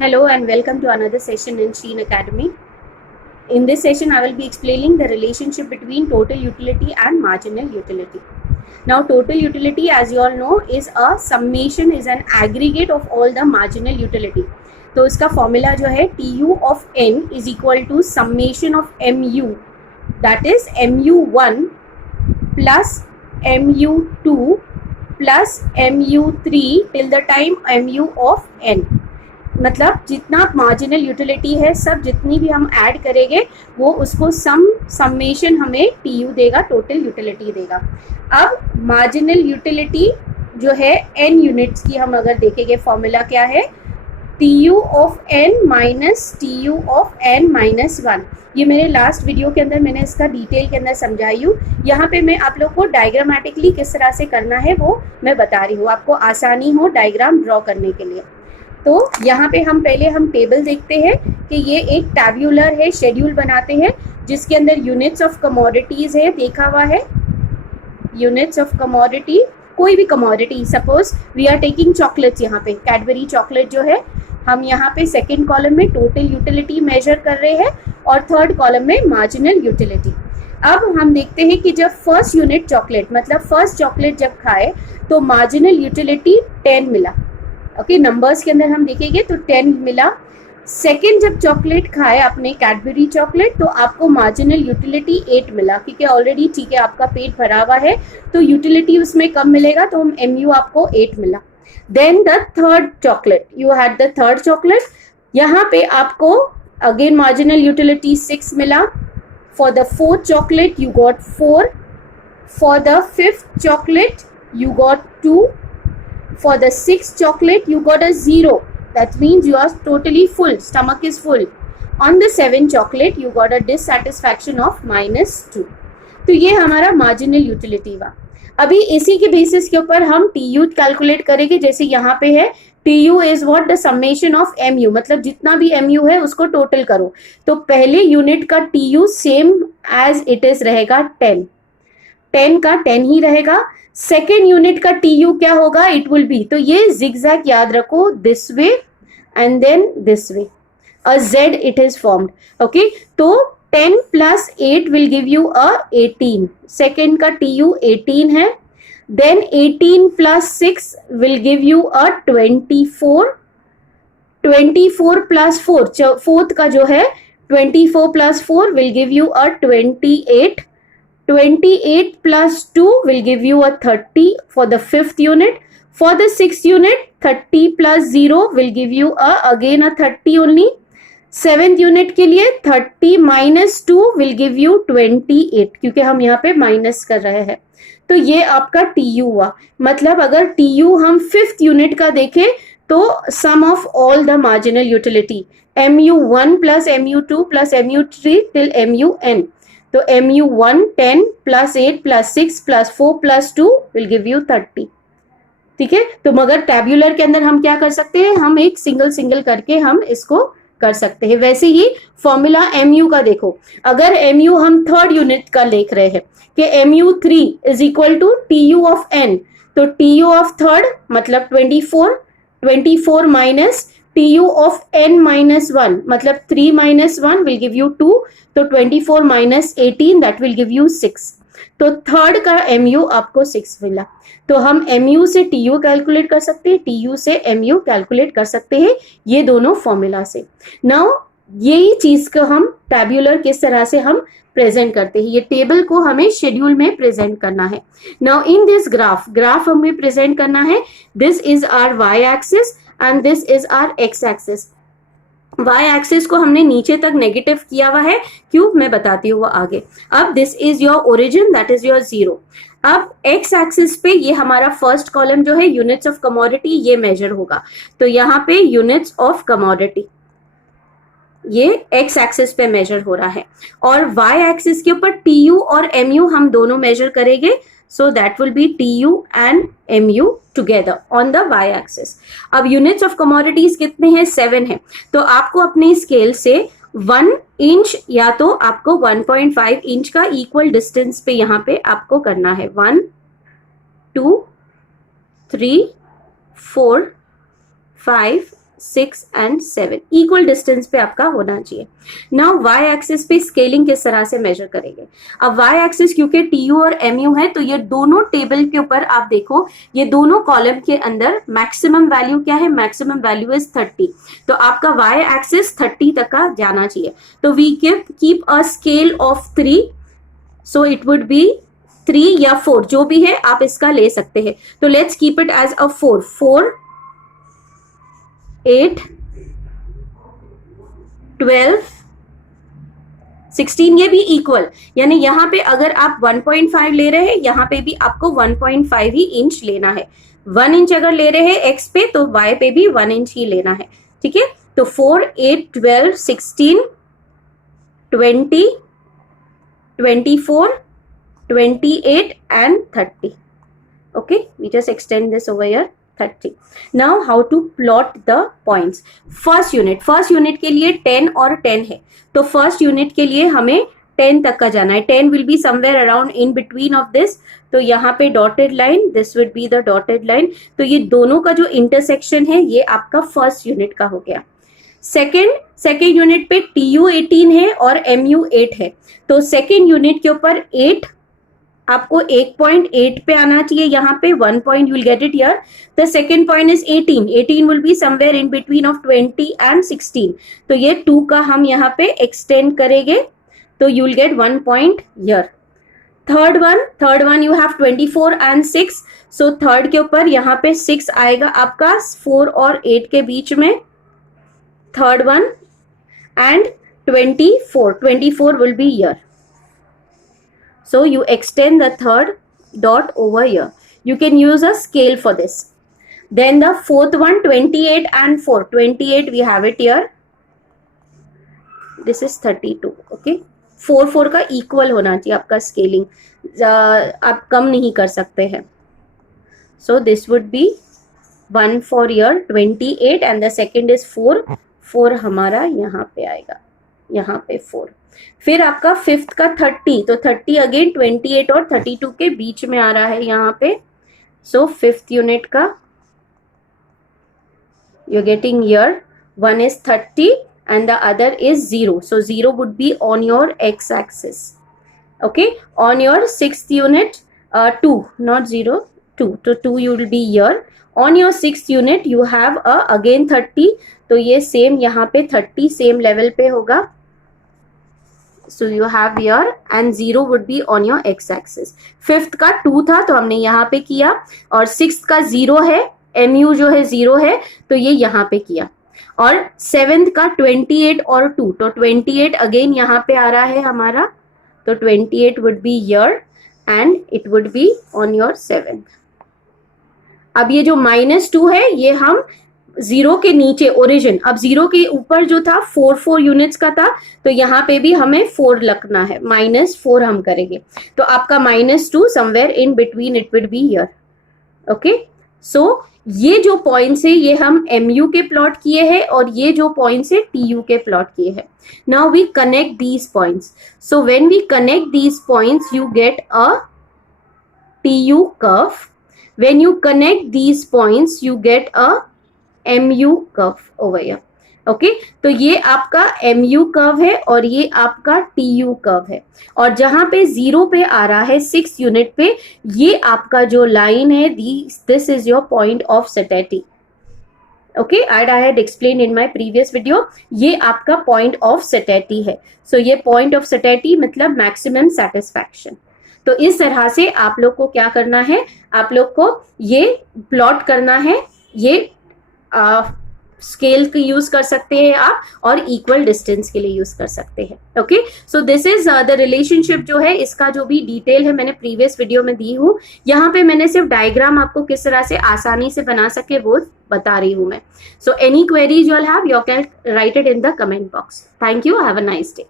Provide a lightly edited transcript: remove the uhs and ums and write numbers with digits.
Hello and welcome to another session in Sheen Academy. In this session, I will be explaining the relationship between total utility and marginal utility. Now, total utility, as you all know, is a summation, is an aggregate of all the marginal utility. तो इसका formula जो है TU of n is equal to summation of MU, that is MU1 plus MU2 plus MU3 till the time MU of n. मतलब जितना marginal utility है सब जितनी भी हम ऐड करेंगे वो उसको समेशन हमें टीयू देगा, टोटल यूटिलिटी देगा. अब मार्जिनल यूटिलिटी जो है n यूनिट्स की हम अगर देखेंगे फॉर्मूला क्या है, TU of n minus TU of n minus 1. ये मेरे लास्ट वीडियो के अंदर मैंने इसका डिटेल के अंदर समझाई हूँ. यहाँ पे मैं आप लोग को डायग्रामेटिकली किस तरह से करना है वो मैं बता रही हूँ, आपको आसानी हो डायग्राम ड्रॉ करने के लिए. तो यहाँ पे हम टेबल देखते हैं कि ये एक टैब्यूलर है, शेड्यूल बनाते हैं जिसके अंदर यूनिट्स ऑफ कमोडिटीज है, देखा हुआ है यूनिट्स ऑफ कमोडिटी, कोई भी commodity. Suppose we are taking chocolates, यहाँ पे कैडबरी चॉकलेट जो है हम यहाँ पे सेकेंड कॉलम में टोटल यूटिलिटी मेजर कर रहे हैं और थर्ड कॉलम में मार्जिनल यूटिलिटी. अब हम देखते हैं कि जब फर्स्ट यूनिट चॉकलेट मतलब फर्स्ट चॉकलेट जब खाए तो मार्जिनल यूटिलिटी 10 मिला. ओके, नंबर्स के अंदर हम देखेंगे तो 10 मिला. सेकेंड जब चॉकलेट खाए आपने कैडबरी चॉकलेट तो आपको मार्जिनल यूटिलिटी 8 मिला, क्योंकि ऑलरेडी ठीक है आपका पेट भरा हुआ है तो यूटिलिटी उसमें कम मिलेगा, तो हम MU आपको 8 मिला. Then the third chocolate, you had the third chocolate, यहाँ पे आपको अगेन मार्जिनल यूटिलिटी 6 मिला. For the fourth chocolate you got 4, for the fifth chocolate you got 2, for the sixth chocolate you got a 0, that means you are totally full, stomach is full. On the seventh chocolate you got a dissatisfaction of -2. तो ये हमारा marginal utility हुआ. अभी इसी के basis के ऊपर हम TU कैलकुलेट करेंगे. जैसे यहाँ पे है TU is what, the summation of MU, मतलब जितना भी MU है उसको टोटल करो. तो पहले यूनिट का TU same as it is रहेगा 10 का 10 ही रहेगा. सेकेंड यूनिट का TU क्या होगा, इट विल बी, तो ये जिगजैग याद रखो, this way and then this way, a Z it is formed. Okay, तो 10 plus 8 will give you a 18. Second का TU 18 है. Then 18 plus 6 will give you a 24. 24 plus 4, fourth का जो है 24 plus 4 will give you a 28. 28 plus 2 will give you a 30 for the fifth unit. For the sixth unit, 30 plus 0 will give you again a 30 only. Seventh unit के लिए 30 minus 2 will give you 28, क्योंकि हम यहाँ पे minus कर रहे हैं. तो ये आपका TU हुआ. मतलब अगर TU हम फिफ्थ यूनिट का देखें तो sum of all the marginal utility MU1 plus MU2 plus MU3 till MUN. तो MU1 10 plus 8 plus 6 plus 4 plus 2 will give you 30. ठीक है, तो मगर टैब्यूलर के अंदर हम क्या कर सकते हैं, हम एक सिंगल करके हम इसको कर सकते हैं. वैसे ही फॉर्मूला MU का देखो, अगर MU हम थर्ड यूनिट का लिख रहे हैं कि MU3 is equal to TU of n, तो TU ऑफ थर्ड मतलब 24 minus TU of n minus 1 मतलब 3 minus 1 will give you 2, तो 24 minus 18 that will give you 6. तो थर्ड का MU आपको 6 मिला. तो हम MU से TU कैलकुलेट कर सकते हैं, TU से MU कैलकुलेट कर सकते हैं, ये दोनों फॉर्मूला से. नाउ यही चीज को हम टैब्यूलर किस तरह से हम प्रेजेंट करते हैं, ये टेबल को हमें शेड्यूल में प्रेजेंट करना है. नाउ इन दिस ग्राफ हमें प्रेजेंट करना है. This is our y axis and this is our x axis. y axis को हमने नीचे तक नेगेटिव किया हुआ है, क्यों मैं बताती हूँ वो आगे. अब this is your origin, that is your 0. अब x axis पे ये हमारा फर्स्ट कॉलम जो है यूनिट्स ऑफ कमोडिटी ये मेजर होगा. तो यहाँ पे यूनिट्स ऑफ कमोडिटी ये x एक्सिस पे मेजर हो रहा है और y एक्सिस के ऊपर TU और MU हम दोनों मेजर करेंगे. So that will be TU and MU together on the y axis. अब यूनिट्स ऑफ कमोडिटीज कितने हैं, 7 है. तो आपको अपने स्केल से 1 इंच या तो आपको 1.5 इंच का इक्वल डिस्टेंस पे यहाँ पे आपको करना है. 1 2 3 4 5 6 एंड 7 इक्वल डिस्टेंस पे आपका होना चाहिए। नाउ वाई एक्सिस पे स्केलिंग किस तरह से मेजर करेंगे? अब वाई एक्सिस क्योंकि टीयू और एमयू है, तो ये दोनों टेबल के ऊपर आप देखो, ये दोनों कॉलम के अंदर मैक्सिमम वैल्यू क्या है? Maximum value is 30। तो आपका वाई एक्सिस 30 तक का जाना चाहिए। तो we keep a scale of 3, so it would be 3 या 4, जो भी है आप इसका ले सकते हैं। तो let's keep it as a 4, 4, 8, 12, 16, ये भी इक्वल, यानी यहां पे अगर आप 1.5 ले रहे हैं, यहां पे भी आपको 1.5 ही इंच लेना है। 1 इंच अगर ले रहे हैं x पे, तो y पे भी 1 इंच ही लेना है। ठीक है, तो 4, 8, 12, 16, 20, 24, 28 and 30. Okay, we just extend this over here, 30. Now how to plot the points? First unit के लिए 10 और 10 है, तो फर्स्ट यूनिट के लिए हमें 10 तक का जाना है। 10 will be somewhere around in between of this, तो यहाँ पे dotted line, this would be the dotted line। तो ये दोनों का जो इंटरसेक्शन है, ये आपका फर्स्ट यूनिट का हो गया। सेकेंड यूनिट पे TU 18 है और MU 8 है, तो सेकेंड यूनिट के ऊपर 8 आपको 1.8 पे आना चाहिए। यहाँ पे 1 point you will get it here. The second point is 18. 18 will be somewhere in between of 20 and 16. तो ये 2 का हम यहाँ पे extend करेंगे, तो you will get 1 point here. Third one you have 24 and 6. So third के ऊपर यहाँ पे 6 आएगा आपका 4 और 8 के बीच में, third one, and 24 will be here. So you extend the third dot over here. You can use a scale for this. Then the fourth one, 28 and 4. 28 we have it here. This is 32. Okay. 4 का equal होना चाहिए आपका scaling. आप कम नहीं कर सकते हैं. So this would be 1 for here, 28 and the second is 4. 4 हमारा यहाँ पे आएगा, यहाँ पे 4। फिर आपका फिफ्थ का 30, तो 30 अगेन 28 और 32 के बीच में आ रहा है यहाँ पे। सो फिफ्थ यूनिट का you're getting here, one is 30 and the other is 0, so 0 would be on your x axis. Okay, on your sixth unit 2, not 0, 2, so 2 you will be here. On your sixth unit you have again 30, तो ये same यहाँ पे 30 same level पे होगा। So you have here and 0 would be on your x axis. Fifth का 2 था तो हमने यहाँ पे किया, और सिक्स्थ का 0 है, MU जो है 0 है, तो ये यहाँ पे किया। और सेवेंथ का 28 और 2, तो 28 अगेन यहाँ पे आ रहा है हमारा, तो 28 would be here and it would be on your 7th. अब ये जो -2 है, ये हम 0 के नीचे ओरिजिन, अब 0 के ऊपर जो था 4 यूनिट्स का था, तो यहाँ पे भी हमें 4 लगना है, -4 हम करेंगे, तो आपका -2 somewhere in between it will be here. Okay, so ये जो पॉइंट्स है ये हम MU के प्लॉट किए हैं, और ये जो पॉइंट्स है TU के प्लॉट किए हैं। Now we connect these points, so when we connect these points you get a TU curve, when you connect these points you get a MU curve over here. Okay, तो ये आपका MU curve है और ये आपका TU curve है, और जहां पे 0 पे आ रहा है 6 यूनिट पे, ये आपका जो लाइन है, this is your point of satiety. Okay, I had explain in my previous video, ये आपका पॉइंट ऑफ सेटेटी है। सो ये पॉइंट ऑफ सेटेटी मतलब मैक्सिमम सेटिस्फैक्शन। तो इस तरह से आप लोग को क्या करना है, आप लोग को ये प्लॉट करना है, ये स्केल का यूज कर सकते हैं आप, और इक्वल डिस्टेंस के लिए यूज कर सकते हैं। Okay, so this is the relationship जो है, इसका जो भी डिटेल है मैंने प्रीवियस वीडियो में दी हूँ। यहाँ पे मैंने सिर्फ डायग्राम आपको किस तरह से आसानी से बना सके वो बता रही हूँ मैं। So any queries you will have, you can write it in the comment box. Thank you, have a nice day.